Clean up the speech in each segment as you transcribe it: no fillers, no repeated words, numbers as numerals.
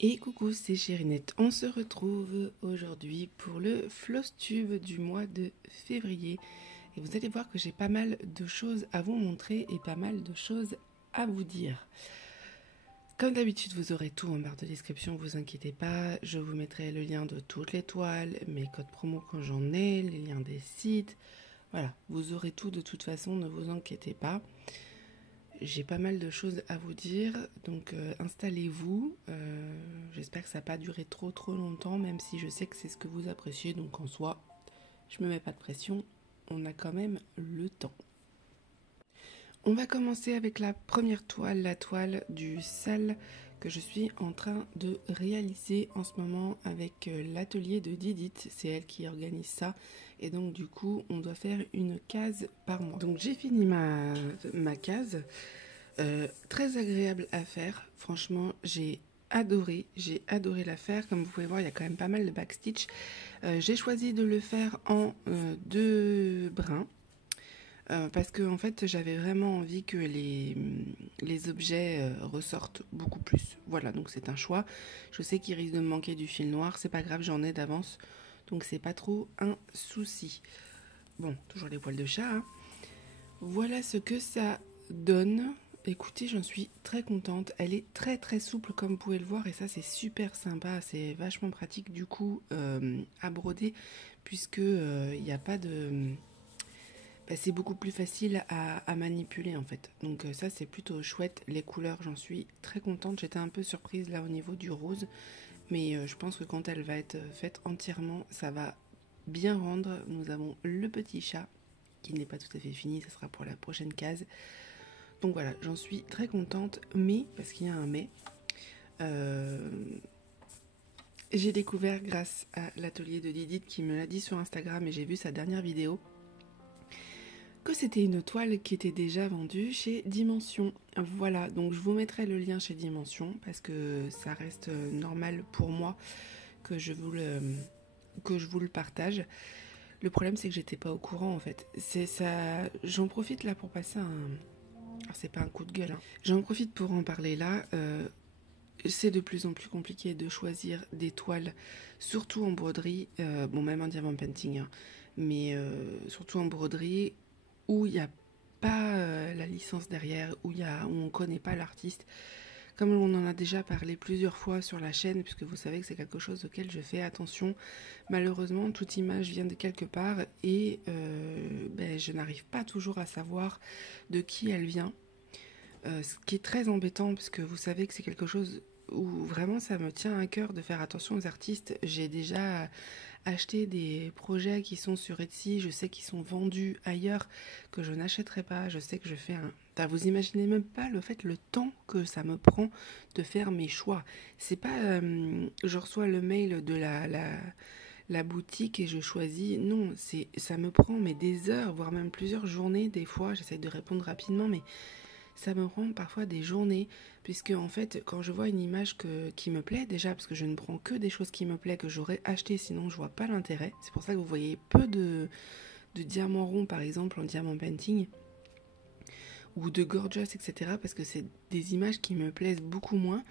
Et coucou, c'est Chérinette. On se retrouve aujourd'hui pour le Flosstube du mois de février. Et vous allez voir que j'ai pas mal de choses à vous montrer et pas mal de choses à vous dire. Comme d'habitude, vous aurez tout en barre de description, vous inquiétez pas. Je vous mettrai le lien de toutes les toiles, mes codes promo quand j'en ai, les liens des sites. Voilà, vous aurez tout de toute façon, ne vous inquiétez pas. J'ai pas mal de choses à vous dire, donc installez-vous. J'espère que ça n'a pas duré trop longtemps, même si je sais que c'est ce que vous appréciez, donc en soi, je me mets pas de pression, on a quand même le temps. On va commencer avec la première toile, la toile du sale que je suis en train de réaliser en ce moment avec l'atelier de Didit. C'est elle qui organise ça et donc du coup on doit faire une case par mois. Donc j'ai fini ma case, très agréable à faire, franchement j'ai adoré la faire. Comme vous pouvez voir, il y a quand même pas mal de backstitch. J'ai choisi de le faire en 2 brins. Parce que en fait j'avais vraiment envie que les objets ressortent beaucoup plus. Voilà, donc c'est un choix. Je sais qu'il risque de me manquer du fil noir, c'est pas grave, j'en ai d'avance, donc c'est pas trop un souci. Bon, toujours les poils de chat, hein. Voilà ce que ça donne. Écoutez, j'en suis très contente. Elle est très souple comme vous pouvez le voir et ça c'est super sympa. C'est vachement pratique du coup à broder puisque il n'y a pas de... c'est beaucoup plus facile à manipuler en fait. Donc ça c'est plutôt chouette. Les couleurs, j'en suis très contente. J'étais un peu surprise là au niveau du rose. Mais je pense que quand elle va être faite entièrement, ça va bien rendre. Nous avons le petit chat qui n'est pas tout à fait fini. Ça sera pour la prochaine case. Donc voilà, j'en suis très contente. Mais, parce qu'il y a un mais, j'ai découvert grâce à l'atelier de Didit qui me l'a dit sur Instagram et j'ai vu sa dernière vidéo que c'était une toile qui était déjà vendue chez Dimension. Voilà, donc je vous mettrai le lien chez Dimension parce que ça reste normal pour moi que je vous le partage. Le problème c'est que j'étais pas au courant en fait. C'est ça, j'en profite là pour passer alors c'est pas un coup de gueule, hein. J'en profite pour en parler là. C'est de plus en plus compliqué de choisir des toiles, surtout en broderie, bon même en diamant painting, hein, mais surtout en broderie où il n'y a pas la licence derrière, où on ne connaît pas l'artiste. Comme on en a déjà parlé plusieurs fois sur la chaîne, puisque vous savez que c'est quelque chose auquel je fais attention, malheureusement toute image vient de quelque part et je n'arrive pas toujours à savoir de qui elle vient. Ce qui est très embêtant, parce que vous savez que c'est quelque chose où vraiment ça me tient à cœur de faire attention aux artistes. J'ai déjà acheté des projets qui sont sur Etsy, je sais qu'ils sont vendus ailleurs, que je n'achèterai pas, je sais que je fais un... Enfin, vous imaginez même pas le temps que ça me prend de faire mes choix. C'est pas je reçois le mail de la boutique et je choisis. Non, ça me prend des heures, voire même plusieurs journées des fois. J'essaie de répondre rapidement, mais ça me prend parfois des journées, puisque en fait, quand je vois une image qui me plaît, déjà, parce que je ne prends que des choses qui me plaisent, que j'aurais acheté, sinon je vois pas l'intérêt. C'est pour ça que vous voyez peu de diamants ronds, par exemple, en diamant painting, ou de gorgeous, etc., parce que c'est des images qui me plaisent beaucoup moins.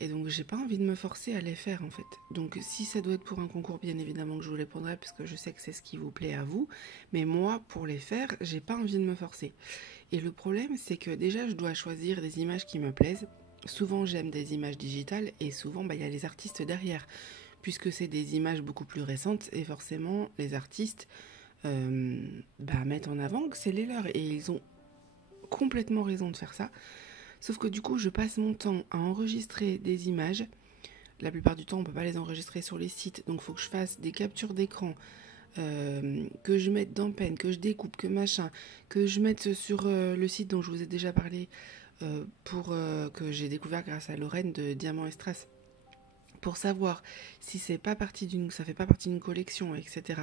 Et donc j'ai pas envie de me forcer à les faire en fait. Donc si ça doit être pour un concours, bien évidemment que je vous les prendrai parce que je sais que c'est ce qui vous plaît à vous. Mais moi, pour les faire, j'ai pas envie de me forcer. Et le problème, c'est que déjà je dois choisir des images qui me plaisent. Souvent j'aime des images digitales et souvent y a les artistes derrière. Puisque c'est des images beaucoup plus récentes et forcément les artistes mettent en avant que c'est les leurs. Et ils ont complètement raison de faire ça. Sauf que du coup, je passe mon temps à enregistrer des images. La plupart du temps, on ne peut pas les enregistrer sur les sites. Donc, il faut que je fasse des captures d'écran, que je mette dans Pen, que je découpe, que machin, que je mette sur le site dont je vous ai déjà parlé, que j'ai découvert grâce à Lorraine de Diamant et Strass. Pour savoir si ça fait pas partie d'une collection, etc.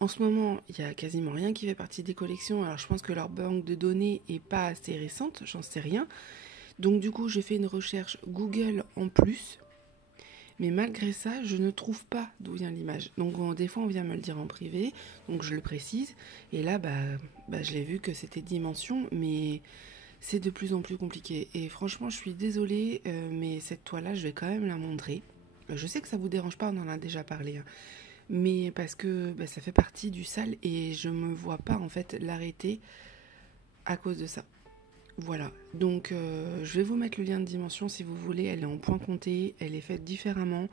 En ce moment, il y a quasiment rien qui fait partie des collections. Alors, je pense que leur banque de données est pas assez récente, j'en sais rien. Donc du coup, j'ai fait une recherche Google en plus. Mais malgré ça, je ne trouve pas d'où vient l'image. Donc des fois, on vient me le dire en privé. Donc je le précise. Et là, je l'ai vu que c'était Dimension. Mais c'est de plus en plus compliqué. Et franchement, je suis désolée, mais cette toile-là, je vais quand même la montrer. Je sais que ça vous dérange pas, on en a déjà parlé, hein. Mais parce que ça fait partie du sale et je me vois pas en fait l'arrêter à cause de ça. Voilà, donc je vais vous mettre le lien de dimension si vous voulez, elle est en point compté, elle est faite différemment,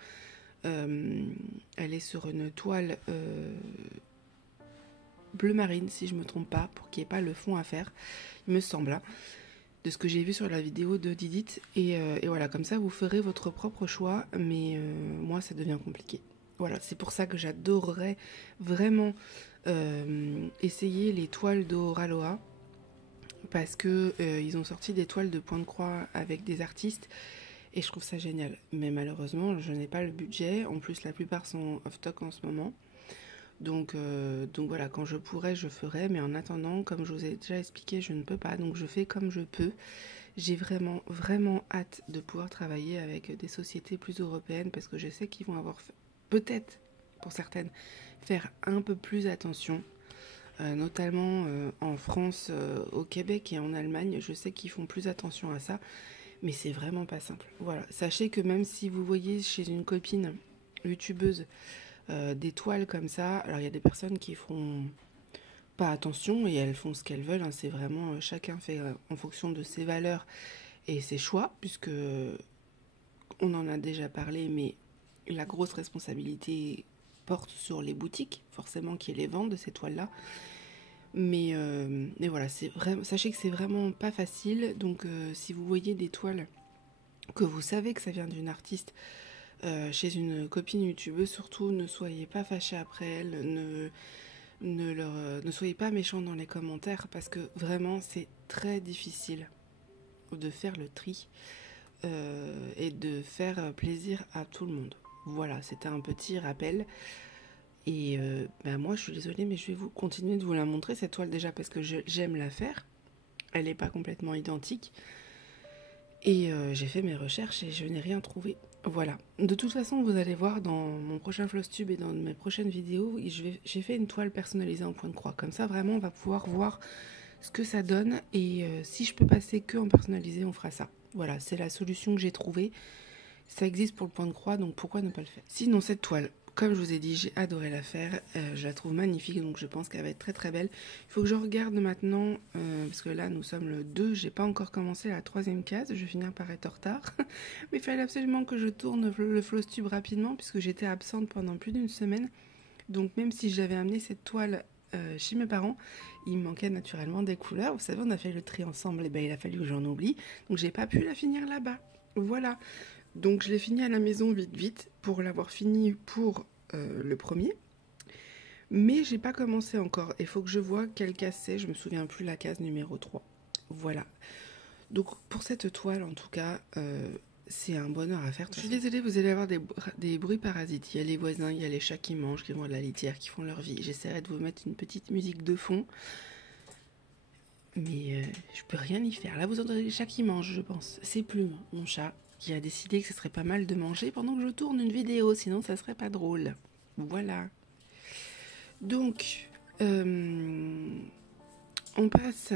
elle est sur une toile bleu marine si je me trompe pas, pour qu'il n'y ait pas le fond à faire, il me semble, hein, de ce que j'ai vu sur la vidéo de Didit, et voilà, comme ça vous ferez votre propre choix, mais moi ça devient compliqué. Voilà, c'est pour ça que j'adorerais vraiment essayer les toiles d'Oraloa, parce que ils ont sorti des toiles de point de croix avec des artistes et je trouve ça génial. Mais malheureusement, je n'ai pas le budget. En plus, la plupart sont off-stock en ce moment. Donc voilà, quand je pourrai, je ferai. Mais en attendant, comme je vous ai déjà expliqué, je ne peux pas. Donc je fais comme je peux. J'ai vraiment, vraiment hâte de pouvoir travailler avec des sociétés plus européennes parce que je sais qu'ils vont avoir, peut-être, pour certaines, faire un peu plus attention. Notamment en France, au Québec et en Allemagne, je sais qu'ils font plus attention à ça, mais c'est vraiment pas simple. Voilà, sachez que même si vous voyez chez une copine youtubeuse des toiles comme ça, alors il y a des personnes qui font pas attention et elles font ce qu'elles veulent, hein, c'est vraiment chacun fait en fonction de ses valeurs et ses choix, puisque on en a déjà parlé, mais la grosse responsabilité porte sur les boutiques, forcément, qui les vendent de ces toiles-là. Mais voilà, sachez que c'est vraiment pas facile. Donc si vous voyez des toiles que vous savez que ça vient d'une artiste chez une copine youtubeuse, surtout ne soyez pas fâchés après elle, ne soyez pas méchants dans les commentaires parce que vraiment c'est très difficile de faire le tri et de faire plaisir à tout le monde. Voilà, c'était un petit rappel. Et moi je suis désolée, mais je vais continuer de vous la montrer cette toile déjà parce que j'aime la faire. Elle n'est pas complètement identique. Et j'ai fait mes recherches et je n'ai rien trouvé. Voilà. De toute façon, vous allez voir dans mon prochain Flosstube et dans mes prochaines vidéos, j'ai fait une toile personnalisée en point de croix. Comme ça, vraiment, on va pouvoir voir ce que ça donne. Et si je peux passer que en personnalisé, on fera ça. Voilà, c'est la solution que j'ai trouvée. Ça existe pour le point de croix, donc pourquoi ne pas le faire? Sinon, cette toile, comme je vous ai dit, j'ai adoré la faire. Je la trouve magnifique, donc je pense qu'elle va être très très belle. Il faut que je regarde maintenant, parce que là, nous sommes le 2. J'ai pas encore commencé la 3e case. Je vais finir par être en retard. Mais il fallait absolument que je tourne le Flosstube rapidement, puisque j'étais absente pendant plus d'une semaine. Donc même si j'avais amené cette toile chez mes parents, il me manquait naturellement des couleurs. Vous savez, on a fait le tri ensemble, et ben il a fallu que j'en oublie. Donc j'ai pas pu la finir là-bas. Voilà. Donc je l'ai fini à la maison vite pour l'avoir fini pour le premier. Mais j'ai pas commencé encore. Il faut que je vois quelle case c'est. Je me souviens plus la case numéro 3. Voilà. Donc pour cette toile en tout cas, c'est un bonheur à faire. Je suis désolée, vous allez avoir des bruits parasites. Il y a les voisins, il y a les chats qui mangent, qui vont à la litière, qui font leur vie. J'essaierai de vous mettre une petite musique de fond. Mais je peux rien y faire. Là vous entendez les chats qui mangent, je pense. C'est Plume, mon chat, qui a décidé que ce serait pas mal de manger pendant que je tourne une vidéo, sinon ça serait pas drôle. Voilà. Donc, on passe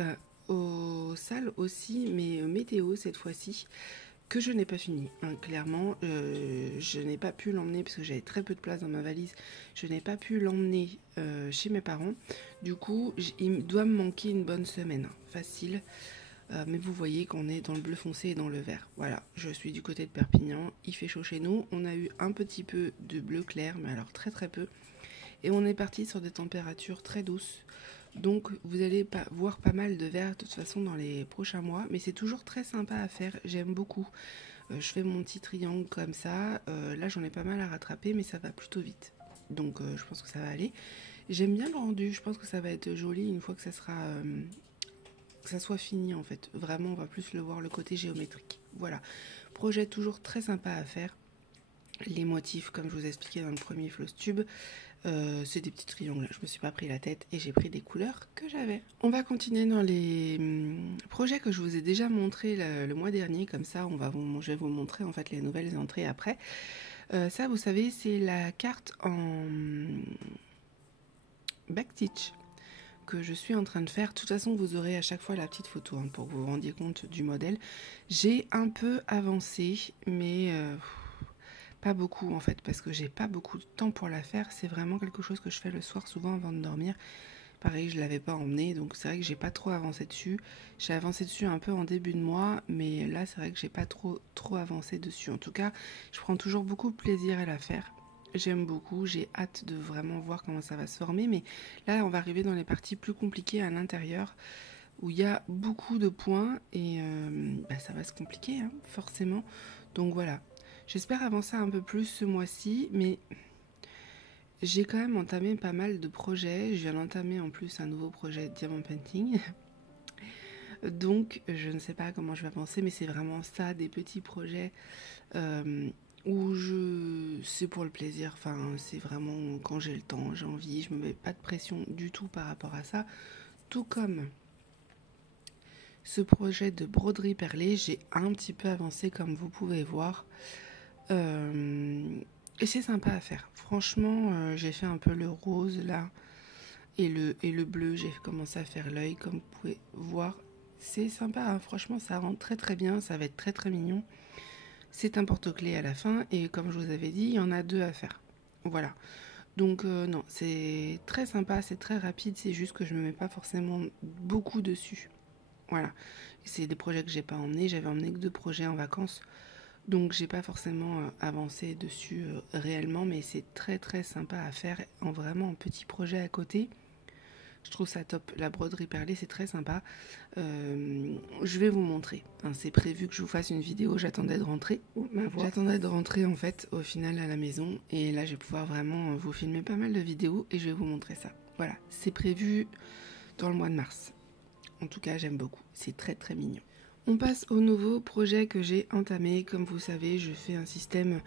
aux salles aussi, mais météo cette fois-ci, que je n'ai pas fini. Hein, clairement, je n'ai pas pu l'emmener parce que j'avais très peu de place dans ma valise. Je n'ai pas pu l'emmener chez mes parents. Du coup, il doit me manquer une bonne semaine. Hein, facile. Mais vous voyez qu'on est dans le bleu foncé et dans le vert. Voilà, je suis du côté de Perpignan, il fait chaud chez nous. On a eu un petit peu de bleu clair, mais alors très très peu. Et on est parti sur des températures très douces. Donc vous allez voir pas mal de vert de toute façon dans les prochains mois. Mais c'est toujours très sympa à faire, j'aime beaucoup. Je fais mon petit triangle comme ça. Là j'en ai pas mal à rattraper, mais ça va plutôt vite. Donc je pense que ça va aller. J'aime bien le rendu, je pense que ça va être joli une fois que ça sera... que ça soit fini en fait. Vraiment, on va plus le voir le côté géométrique. Voilà. Projet toujours très sympa à faire. Les motifs, comme je vous ai expliqué dans le premier Flosstube, c'est des petits triangles. Là. Je me suis pas pris la tête et j'ai pris des couleurs que j'avais. On va continuer dans les projets que je vous ai déjà montré le mois dernier. Comme ça, je vais vous montrer en fait les nouvelles entrées après. Ça, vous savez, c'est la carte en backstitch. que je suis en train de faire. De toute façon, vous aurez à chaque fois la petite photo hein, pour que vous vous rendiez compte du modèle. J'ai un peu avancé, mais pas beaucoup en fait, parce que j'ai pas beaucoup de temps pour la faire. C'est vraiment quelque chose que je fais le soir souvent avant de dormir. Pareil, je l'avais pas emmené, donc c'est vrai que j'ai pas trop avancé dessus. J'ai avancé dessus un peu en début de mois, mais là c'est vrai que j'ai pas trop avancé dessus. En tout cas, je prends toujours beaucoup de plaisir à la faire. J'aime beaucoup, j'ai hâte de vraiment voir comment ça va se former, mais là on va arriver dans les parties plus compliquées à l'intérieur, où il y a beaucoup de points, et ça va se compliquer, hein, forcément. Donc voilà, j'espère avancer un peu plus ce mois-ci, mais j'ai quand même entamé pas mal de projets. Je viens d'entamer en plus un nouveau projet de diamant painting. Donc je ne sais pas comment je vais avancer, mais c'est vraiment ça, des petits projets où c'est pour le plaisir. Enfin, c'est vraiment quand j'ai le temps, j'ai envie. Je me mets pas de pression du tout par rapport à ça. Tout comme ce projet de broderie perlée, j'ai un petit peu avancé comme vous pouvez voir. Et c'est sympa à faire. Franchement, j'ai fait un peu le rose là et le bleu. J'ai commencé à faire l'œil comme vous pouvez voir. C'est sympa, hein. Franchement, ça rend très très bien. Ça va être très très mignon. C'est un porte-clés à la fin et comme je vous avais dit, il y en a 2 à faire. Voilà. Donc non, c'est très sympa, c'est très rapide. C'est juste que je me mets pas forcément beaucoup dessus. Voilà. C'est des projets que j'ai pas emmenés. J'avais emmené que 2 projets en vacances. Donc j'ai pas forcément avancé dessus réellement, mais c'est très très sympa à faire en vraiment un petit projet à côté. Je trouve ça top. La broderie perlée, c'est très sympa. Je vais vous montrer. Hein, c'est prévu que je vous fasse une vidéo. J'attendais de rentrer. J'attendais de rentrer en fait au final à la maison. Et là, je vais pouvoir vraiment vous filmer pas mal de vidéos et je vais vous montrer ça. Voilà, c'est prévu dans le mois de mars. En tout cas, j'aime beaucoup. C'est très très mignon. On passe au nouveau projet que j'ai entamé. Comme vous savez, je fais un système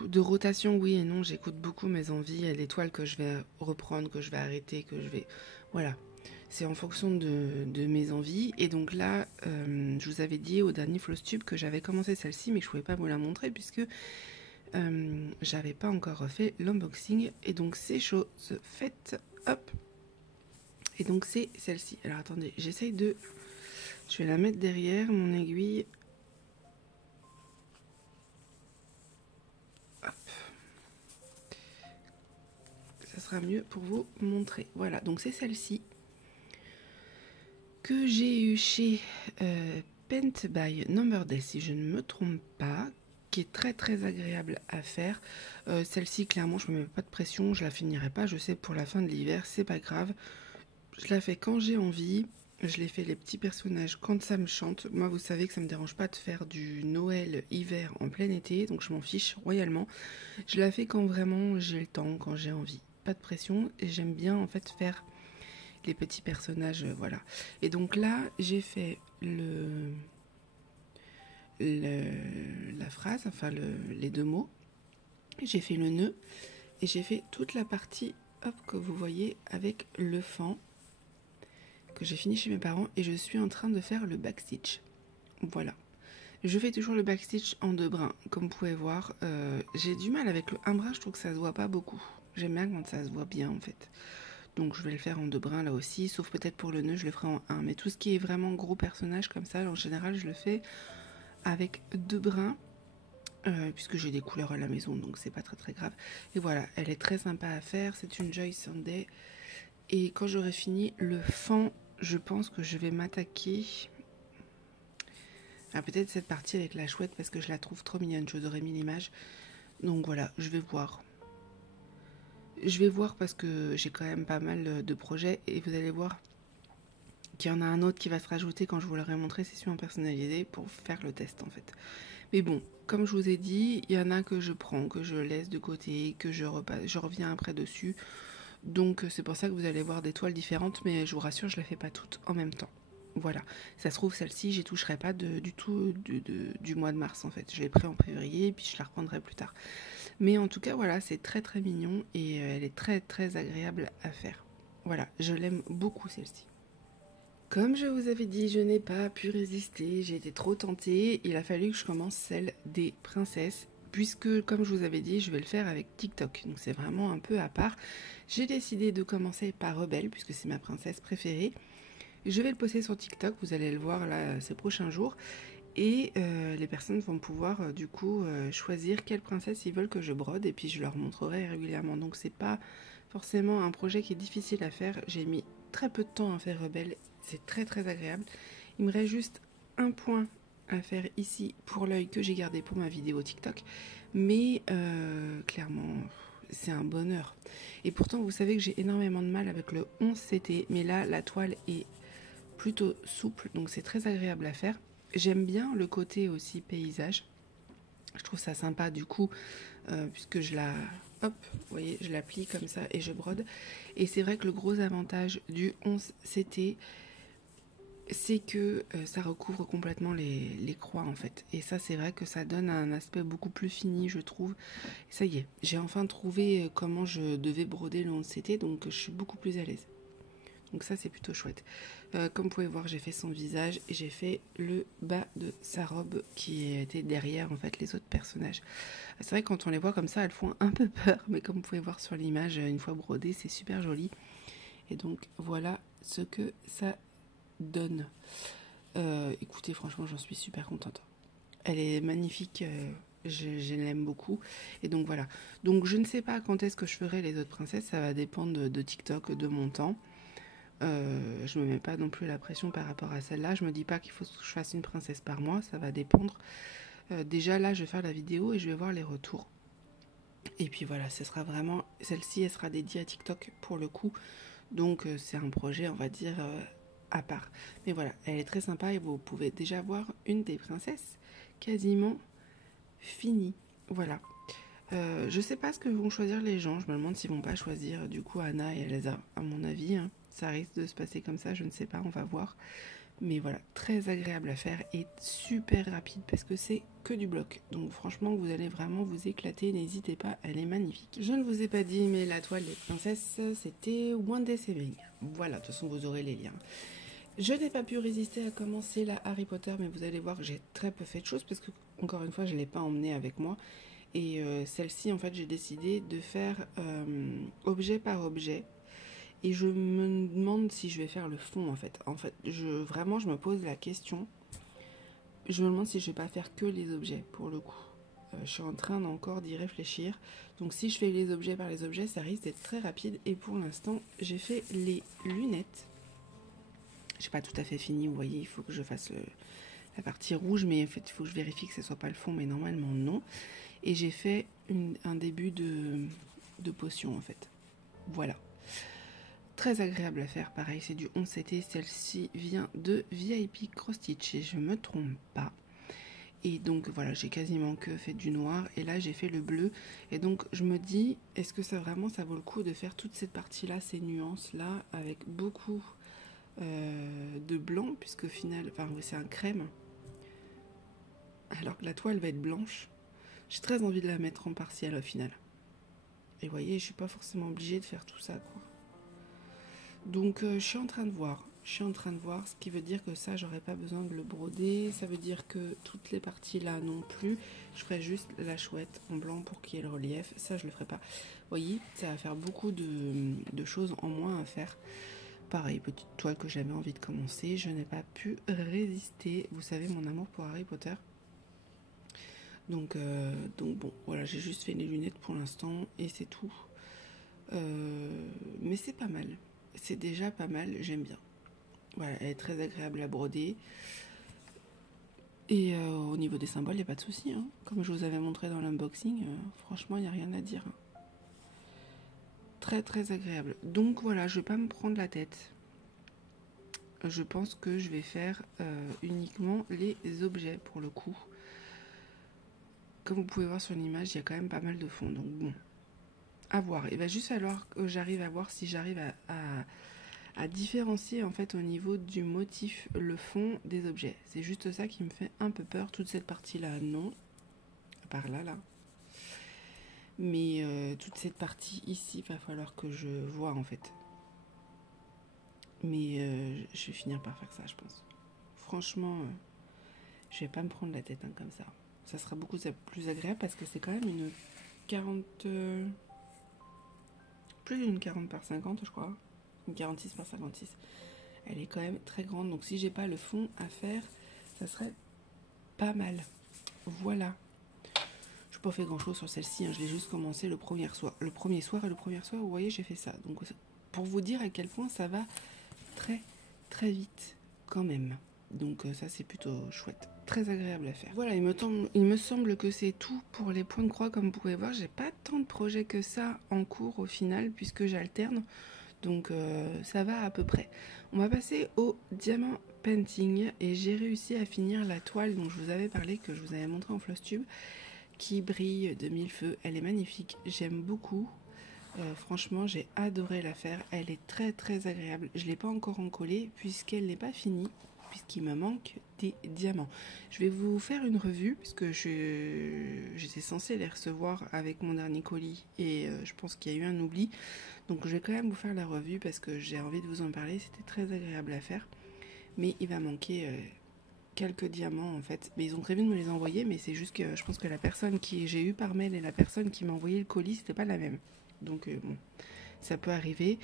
de rotation, oui et non. J'écoute beaucoup mes envies. Il y a des toiles que je vais reprendre, que je vais arrêter, que je vais... Voilà. C'est en fonction de mes envies. Et donc là, je vous avais dit au dernier Flowstube que j'avais commencé celle-ci, mais je ne pouvais pas vous la montrer puisque j'avais pas encore fait l'unboxing. Et donc c'est chose faite. Hop. Et donc c'est celle-ci. Alors attendez, j'essaye de... Je vais la mettre derrière mon aiguille. Hop. Ça sera mieux pour vous montrer. Voilà, donc c'est celle-ci que j'ai eu chez Paint by Number Day, si je ne me trompe pas, qui est très très agréable à faire. Celle-ci, clairement, je ne me mets pas de pression, je la finirai pas. Je sais pour la fin de l'hiver, c'est pas grave. Je la fais quand j'ai envie. Je les fais les petits personnages quand ça me chante. Moi, vous savez que ça me dérange pas de faire du Noël hiver en plein été, donc je m'en fiche royalement. Je la fais quand vraiment j'ai le temps, quand j'ai envie. Pas de pression, et j'aime bien en fait faire les petits personnages, voilà. Et donc là, j'ai fait la phrase, enfin les 2 mots. J'ai fait le nœud et j'ai fait toute la partie, hop, que vous voyez avec le fan que j'ai fini chez mes parents et je suis en train de faire le backstitch. Voilà. Je fais toujours le backstitch en 2 brins. Comme vous pouvez voir, j'ai du mal avec le 1 brin, je trouve que ça se voit pas beaucoup. J'aime bien quand ça se voit bien en fait. Donc je vais le faire en 2 brins là aussi, sauf peut-être pour le nœud, je le ferai en 1. Mais tout ce qui est vraiment gros personnage comme ça, en général, je le fais avec 2 brins. Puisque j'ai des couleurs à la maison, donc c'est pas très très grave. Et voilà, elle est très sympa à faire. C'est une Joy Sunday. Et quand j'aurai fini le fond, je pense que je vais m'attaquer à peut-être cette partie avec la chouette parce que je la trouve trop mignonne. Je vous aurais mis l'image. Donc voilà, je vais voir. Je vais voir parce que j'ai quand même pas mal de projets et vous allez voir qu'il y en a un autre qui va se rajouter quand je vous l'aurai montré, c'est en personnalisé pour faire le test en fait. Mais bon, comme je vous ai dit, il y en a que je prends, que je laisse de côté, que je reviens après dessus. Donc c'est pour ça que vous allez voir des toiles différentes, mais je vous rassure, je ne les fais pas toutes en même temps. Voilà, ça se trouve celle-ci, j'y toucherai pas du tout du mois de mars en fait. Je l'ai pris en février, puis je la reprendrai plus tard. Mais en tout cas, voilà, c'est très très mignon et elle est très très agréable à faire. Voilà, je l'aime beaucoup celle-ci. Comme je vous avais dit, je n'ai pas pu résister, j'ai été trop tentée. Il a fallu que je commence celle des princesses puisque comme je vous avais dit, je vais le faire avec TikTok, donc c'est vraiment un peu à part. J'ai décidé de commencer par Rebelle, puisque c'est ma princesse préférée. Je vais le poster sur TikTok, vous allez le voir là ces prochains jours. Et les personnes vont pouvoir du coup choisir quelle princesse ils veulent que je brode, et puis je leur montrerai régulièrement. Donc c'est pas forcément un projet qui est difficile à faire. J'ai mis très peu de temps à faire Rebelle, c'est très très agréable. Il me reste juste un point à faire ici pour l'œil que j'ai gardé pour ma vidéo TikTok, mais clairement c'est un bonheur. Et pourtant vous savez que j'ai énormément de mal avec le 11CT, mais là la toile est plutôt souple, donc c'est très agréable à faire. J'aime bien le côté aussi paysage, je trouve ça sympa du coup, puisque je la, hop, vous voyez, je la plie comme ça et je brode. Et c'est vrai que le gros avantage du 11CT, c'est que ça recouvre complètement les croix en fait. Et ça c'est vrai que ça donne un aspect beaucoup plus fini, je trouve. Ça y est, j'ai enfin trouvé comment je devais broder le 11CT, donc je suis beaucoup plus à l'aise. Donc ça c'est plutôt chouette. Comme vous pouvez voir, j'ai fait son visage et j'ai fait le bas de sa robe qui était derrière en fait les autres personnages. C'est vrai que quand on les voit comme ça, elles font un peu peur, mais comme vous pouvez voir sur l'image, une fois brodée, c'est super joli. Et donc voilà ce que ça donne. Écoutez, franchement, j'en suis super contente. Elle est magnifique, je l'aime beaucoup. Et donc voilà. Donc je ne sais pas quand est-ce que je ferai les autres princesses, ça va dépendre de TikTok, de mon temps. Je me mets pas non plus la pression par rapport à celle-là. Je me dis pas qu'il faut que je fasse une princesse par mois, ça va dépendre. Déjà là, je vais faire la vidéo et je vais voir les retours. Et puis voilà, ce sera vraiment, celle-ci, elle sera dédiée à TikTok pour le coup. Donc c'est un projet, on va dire, à part. Mais voilà, elle est très sympa et vous pouvez déjà voir une des princesses quasiment finie. Voilà. Je sais pas ce que vont choisir les gens. Je me demande s'ils vont pas choisir du coup Anna et Elsa, à mon avis. Hein. Ça risque de se passer comme ça, je ne sais pas, on va voir. Mais voilà, très agréable à faire et super rapide parce que c'est que du bloc. Donc franchement, vous allez vraiment vous éclater, n'hésitez pas, elle est magnifique. Je ne vous ai pas dit, mais la toile des princesses, c'était One Day Saving. Voilà, de toute façon, vous aurez les liens. Je n'ai pas pu résister à commencer la Harry Potter, mais vous allez voir que j'ai très peu fait de choses parce que, encore une fois, je ne l'ai pas emmenée avec moi. Et celle-ci, en fait, j'ai décidé de faire objet par objet. Et je me demande si je vais faire le fond, en fait. En fait, vraiment, je me pose la question. Je me demande si je vais pas faire que les objets, pour le coup. Je suis en train encore d'y réfléchir. Donc si je fais les objets par les objets, ça risque d'être très rapide. Et pour l'instant, j'ai fait les lunettes. J'ai pas tout à fait fini, vous voyez, il faut que je fasse la partie rouge. Mais en fait, il faut que je vérifie que ce soit pas le fond, mais normalement non. Et j'ai fait un début de potion, en fait. Voilà. Très agréable à faire, pareil, c'est du 11CT, celle-ci vient de VIP Cross Stitch et je me trompe pas. Et donc voilà, j'ai quasiment que fait du noir et là j'ai fait le bleu. Et donc je me dis, est-ce que ça vraiment ça vaut le coup de faire toute cette partie-là, ces nuances-là, avec beaucoup de blanc, puisqu'au final, enfin oui, c'est un crème, alors que la toile va être blanche. J'ai très envie de la mettre en partiel au final. Et vous voyez, je suis pas forcément obligée de faire tout ça, quoi. Donc je suis en train de voir. Ce qui veut dire que ça, j'aurais pas besoin de le broder. Ça veut dire que toutes les parties là non plus. Je ferai juste la chouette en blanc pour qu'il y ait le relief. Ça, je le ferai pas. Vous voyez, ça va faire beaucoup de choses en moins à faire. Pareil, petite toile que j'avais envie de commencer. Je n'ai pas pu résister. Vous savez, mon amour pour Harry Potter. Donc bon, voilà, j'ai juste fait les lunettes pour l'instant et c'est tout. Mais c'est pas mal. C'est déjà pas mal, j'aime bien. Voilà, elle est très agréable à broder. Et au niveau des symboles, il n'y a pas de souci. Hein. Comme je vous avais montré dans l'unboxing, franchement, il n'y a rien à dire. Hein. Très très agréable. Donc voilà, je ne vais pas me prendre la tête. Je pense que je vais faire uniquement les objets pour le coup. Comme vous pouvez voir sur l'image, il y a quand même pas mal de fond. Donc bon, à voir. Il va juste falloir que j'arrive à voir si j'arrive à différencier en fait au niveau du motif le fond des objets. C'est juste ça qui me fait un peu peur. Toute cette partie là non, à part là mais toute cette partie ici va falloir que je vois en fait. Mais je vais finir par faire ça, je pense. Franchement, je vais pas me prendre la tête hein, comme ça. ça sera beaucoup plus agréable parce que c'est quand même une 40... plus d'une 40 par 50 je crois, une 46 par 56. Elle est quand même très grande, donc si j'ai pas le fond à faire, ça serait pas mal. Voilà. Je n'ai pas fait grand chose sur celle-ci, hein. Je l'ai juste commencé le premier soir. Le premier soir, vous voyez, j'ai fait ça. Donc pour vous dire à quel point ça va très très vite quand même. Donc ça c'est plutôt chouette, très agréable à faire. Voilà, il me semble que c'est tout pour les points de croix. Comme vous pouvez voir, j'ai pas tant de projets que ça en cours au final, puisque j'alterne. Donc ça va à peu près. On va passer au diamant painting et j'ai réussi à finir la toile dont je vous avais parlé, que je vous avais montré en Flosstube, qui brille de mille feux. Elle est magnifique, j'aime beaucoup. Franchement, j'ai adoré la faire. Elle est très très agréable. Je ne l'ai pas encore encollée puisqu'elle n'est pas finie, puisqu'il me manque des diamants. Je vais vous faire une revue puisque j'étais censée les recevoir avec mon dernier colis et je pense qu'il y a eu un oubli. Donc je vais quand même vous faire la revue parce que j'ai envie de vous en parler. C'était très agréable à faire. Mais il va manquer quelques diamants en fait. Mais ils ont prévu de me les envoyer, mais c'est juste que je pense que la personne qui j'ai eu par mail et la personne qui m'a envoyé le colis, c'était pas la même. Donc bon, ça peut arriver.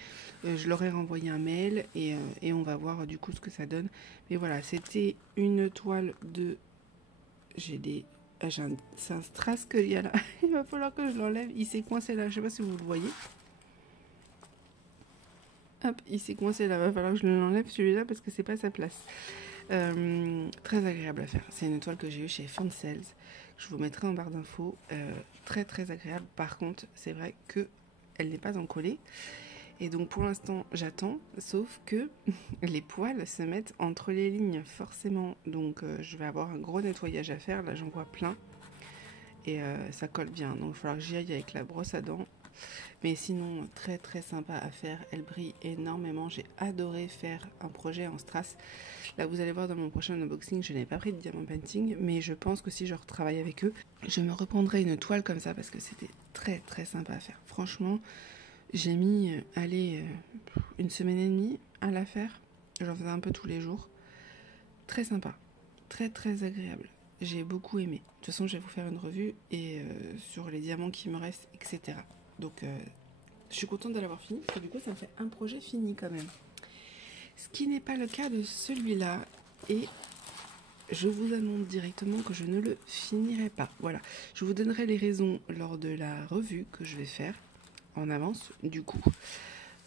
Je leur ai renvoyé un mail et on va voir du coup ce que ça donne. Mais voilà, c'était une toile de... C'est un strass qu'il y a là. Il va falloir que je l'enlève. Il s'est coincé là, je sais pas si vous le voyez. Hop, il s'est coincé là. Il va falloir que je l'enlève celui-là parce que c'est pas sa place. Très agréable à faire. C'est une toile que j'ai eue chez Fansales. Je vous mettrai en barre d'infos. Très très agréable. Par contre, c'est vrai que elle n'est pas encollée. Et donc pour l'instant, j'attends. Sauf que les poils se mettent entre les lignes forcément. Donc je vais avoir un gros nettoyage à faire. Là, j'en vois plein. Et ça colle bien. Donc il va falloir que j'y aille avec la brosse à dents. Mais sinon, très très sympa à faire. Elle brille énormément. J'ai adoré faire un projet en strass. Là, vous allez voir dans mon prochain unboxing, je n'ai pas pris de diamant painting, mais je pense que si je retravaille avec eux, je me reprendrai une toile comme ça parce que c'était très très sympa à faire. Franchement, j'ai mis, une semaine et demie à la faire. J'en faisais un peu tous les jours. Très sympa. Très très agréable. J'ai beaucoup aimé. De toute façon, je vais vous faire une revue et sur les diamants qui me restent, etc. Donc, je suis contente de l'avoir fini parce que du coup, ça me fait un projet fini quand même. Ce qui n'est pas le cas de celui-là. Et je vous annonce directement que je ne le finirai pas. Voilà. Je vous donnerai les raisons lors de la revue que je vais faire en avance, du coup.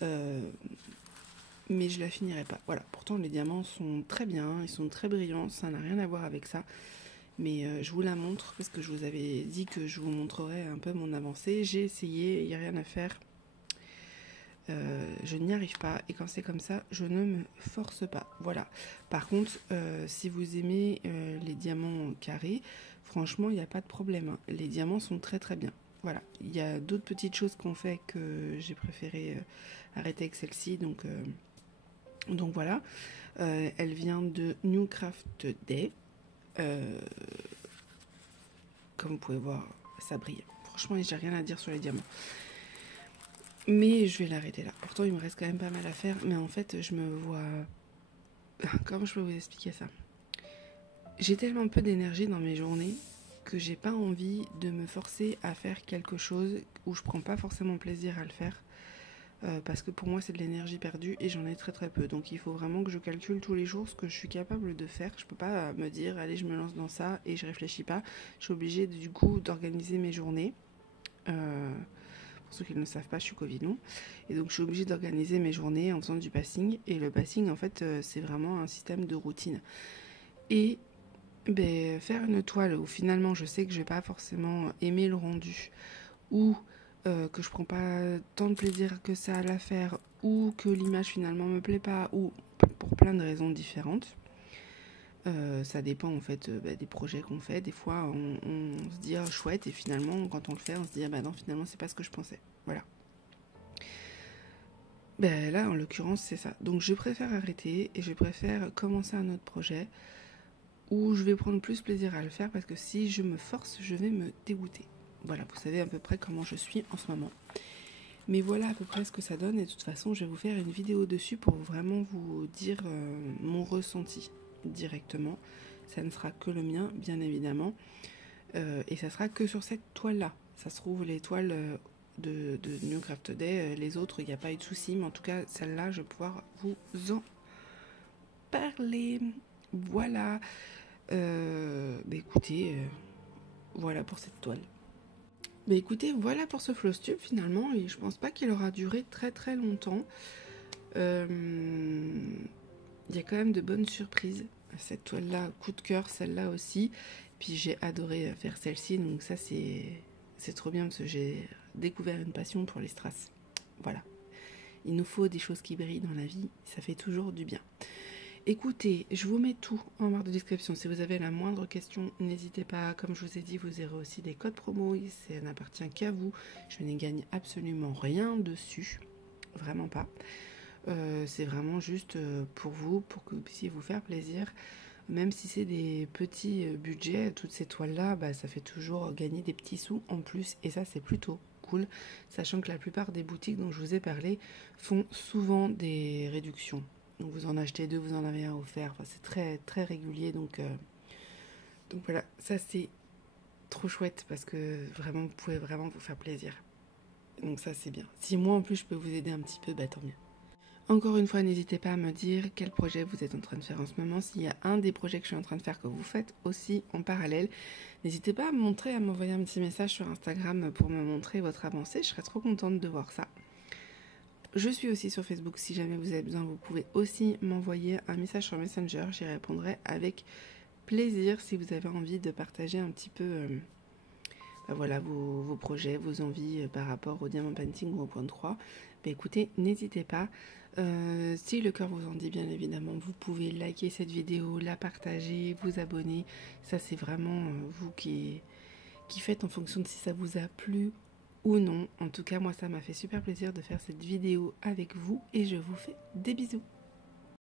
Mais je la finirai pas. Voilà. Pourtant, les diamants sont très bien. Ils sont très brillants. Ça n'a rien à voir avec ça. Mais je vous la montre parce que je vous avais dit que je vous montrerai un peu mon avancée. J'ai essayé. Il n'y a rien à faire. Je n'y arrive pas et quand c'est comme ça je ne me force pas, voilà. Par contre si vous aimez les diamants carrés, franchement il n'y a pas de problème, hein. Les diamants sont très très bien, voilà. Il y a d'autres petites choses qu'on fait que j'ai préféré arrêter avec celle-ci, donc voilà. Elle vient de New Craft Day, comme vous pouvez voir ça brille, franchement j'ai rien à dire sur les diamants. Mais je vais l'arrêter là. Pourtant, il me reste quand même pas mal à faire. Mais en fait, je me vois... Comment je peux vous expliquer ça? J'ai tellement peu d'énergie dans mes journées que j'ai pas envie de me forcer à faire quelque chose où je prends pas forcément plaisir à le faire. Parce que pour moi, c'est de l'énergie perdue et j'en ai très très peu. Donc, il faut vraiment que je calcule tous les jours ce que je suis capable de faire. Je peux pas me dire, allez, je me lance dans ça et je réfléchis pas. Je suis obligée, du coup, d'organiser mes journées. Pour ceux qui ne le savent pas, je suis Covid-long. Et donc, je suis obligée d'organiser mes journées en faisant du passing. Et le passing, en fait, c'est vraiment un système de routine. Et faire une toile où finalement, je sais que je vais pas forcément aimer le rendu, ou que je prends pas tant de plaisir que ça à la faire, ou que l'image finalement me plaît pas, ou pour plein de raisons différentes. Ça dépend en fait des projets qu'on fait. Des fois on se dit oh, chouette, et finalement quand on le fait on se dit ah bah non, finalement c'est pas ce que je pensais, voilà. Là en l'occurrence c'est ça, donc je préfère arrêter et je préfère commencer un autre projet où je vais prendre plus plaisir à le faire, parce que si je me force je vais me dégoûter. Voilà, vous savez à peu près comment je suis en ce moment. Mais voilà à peu près ce que ça donne, et de toute façon je vais vous faire une vidéo dessus pour vraiment vous dire mon ressenti directement. Ça ne sera que le mien, bien évidemment. Et ça sera que sur cette toile-là. Ça se trouve, les toiles de New Craft Day, les autres, il n'y a pas eu de souci, mais en tout cas, celle-là, je vais pouvoir vous en parler. Voilà. Écoutez, voilà pour cette toile. Écoutez, voilà pour ce floss tube finalement, et je pense pas qu'il aura duré très très longtemps. Il y a quand même de bonnes surprises. Cette toile-là, coup de cœur, celle-là aussi. Puis j'ai adoré faire celle-ci, donc ça c'est trop bien parce que j'ai découvert une passion pour les strass. Voilà. Il nous faut des choses qui brillent dans la vie, ça fait toujours du bien. Écoutez, je vous mets tout en barre de description. Si vous avez la moindre question, n'hésitez pas. Comme je vous ai dit, vous aurez aussi des codes promo. Ça n'appartient qu'à vous. Je n'y gagne absolument rien dessus. Vraiment pas. C'est vraiment juste pour vous, pour que vous puissiez vous faire plaisir. Même si c'est des petits budgets, toutes ces toiles-là, ça fait toujours gagner des petits sous en plus. Et ça, c'est plutôt cool. Sachant que la plupart des boutiques dont je vous ai parlé font souvent des réductions. Donc vous en achetez 2, vous en avez un offert. Enfin, c'est très très régulier. Donc voilà, ça c'est trop chouette parce que vraiment vous pouvez vraiment vous faire plaisir. Donc ça c'est bien. Si moi en plus je peux vous aider un petit peu, tant mieux. Encore une fois, n'hésitez pas à me dire quel projet vous êtes en train de faire en ce moment. S'il y a un des projets que je suis en train de faire que vous faites aussi en parallèle, n'hésitez pas à m'envoyer un petit message sur Instagram pour me montrer votre avancée. Je serais trop contente de voir ça. Je suis aussi sur Facebook, si jamais vous avez besoin, vous pouvez aussi m'envoyer un message sur Messenger, j'y répondrai avec plaisir si vous avez envie de partager un petit peu voilà, vos projets, vos envies par rapport au diamant painting ou au point 3. Écoutez, n'hésitez pas, si le cœur vous en dit bien évidemment, vous pouvez liker cette vidéo, la partager, vous abonner, ça c'est vraiment vous qui faites en fonction de si ça vous a plu ou non. En tout cas, moi, ça m'a fait super plaisir de faire cette vidéo avec vous et je vous fais des bisous.